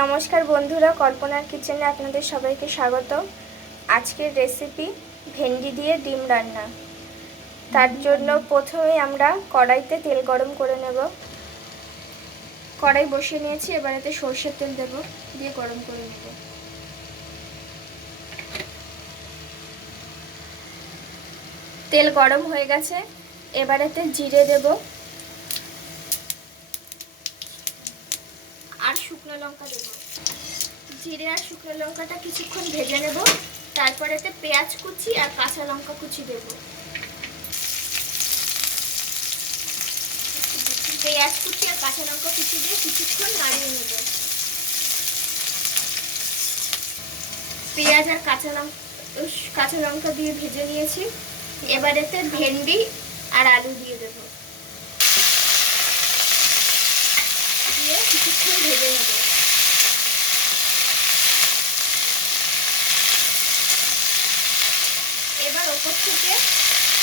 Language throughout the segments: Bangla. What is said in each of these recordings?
নমস্কার বন্ধুরা কল্পনার কিচেনে আপনাদের সবাইকে স্বাগত। আজকের রেসিপি ভেন্ডি দিয়ে ডিম রান্না। তার জন্য প্রথমে আমরা কড়াইতে তেল গরম করে নেব। কড়াই বসিয়ে নিয়েছি, এবার এতে সর্ষের তেল দেব, দিয়ে গরম করে নেব। তেল গরম হয়ে গেছে, এবার এতে জিরে দেব আর শুকনো লঙ্কা দেব। জিরে আর শুকনো লঙ্কাটা কিছুক্ষণ ভেজে নেব। তারপর এতে পেঁয়াজ কুচি আর কাঁচা লঙ্কা কুচি দেব। পেঁয়াজ কুচি আর কাঁচা লঙ্কা কুচি দিয়ে কিছুক্ষণ নাড়িয়ে নেব। পেঁয়াজ আর কাঁচা লঙ্কা কাঁচা লঙ্কা দিয়ে ভেজে নিয়েছি। এবার এতে ভেন্ডি আর আলু দিয়ে দেব দিয়ে কিছুক্ষণ ভেজে নেব এবার ওপর থেকে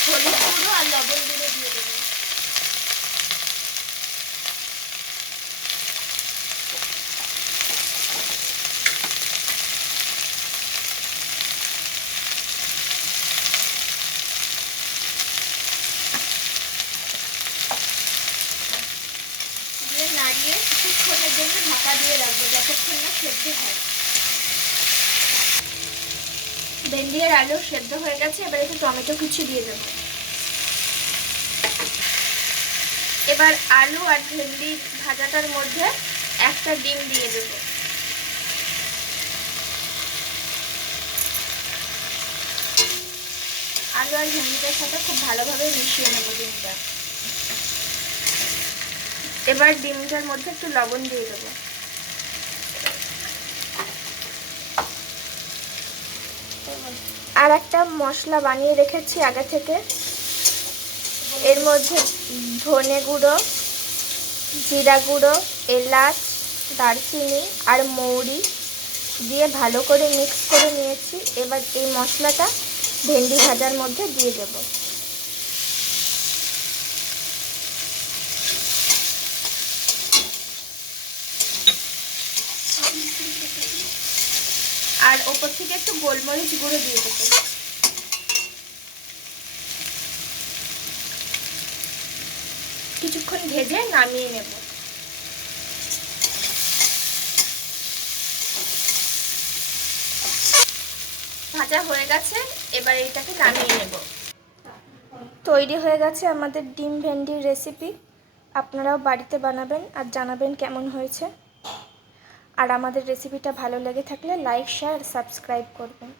হলুদ গুঁড়ো আর লবণ গুঁড়ো দিয়ে নাড়িয়ে কিছুক্ষণের জন্য ঢাকা দিয়ে রাখব, যতক্ষণ না সেদ্ধ হয়। ভেন্ডি আর আলু সেদ্ধ হয়ে গেছে, এবার একটু টমেটো কুচি দিয়ে দেবো। এবার আলু আর ভেন্ডি ভাজাটার মধ্যে একটা ডিম দিয়ে দেবো। আলু আর ভেন্ডিটার সাথে খুব ভালোভাবে মিশিয়ে নেব ডিমটা। এবার ডিমটার মধ্যে একটু লবণ দিয়ে দেবো। আর একটা মশলা বানিয়ে রেখেছি আগে থেকে। এর মধ্যে ধনে গুঁড়ো, জিরা গুঁড়ো, এলাচ, দারচিনি আর মৌরি দিয়ে ভালো করে মিক্স করে নিয়েছি। এবার এই মশলাটা ভেন্ডি ভাজার মধ্যে দিয়ে দেবো। আর ওপর থেকে একটু গোলমরিচ গুঁড়ো দিয়ে দেবো। কিছুক্ষণ ভেজে নামিয়ে নেব। ভাজা হয়ে গেছে, এবার এটাকে নামিয়ে নেব। তৈরি হয়ে গেছে আমাদের ডিম ভেন্ডির রেসিপি আপনারাও বাড়িতে বানাবেন আর জানাবেন কেমন হয়েছে। আর আমাদের রেসিপিটা ভালো লেগে থাকলে লাইক শেয়ার সাবস্ক্রাইব করবেন।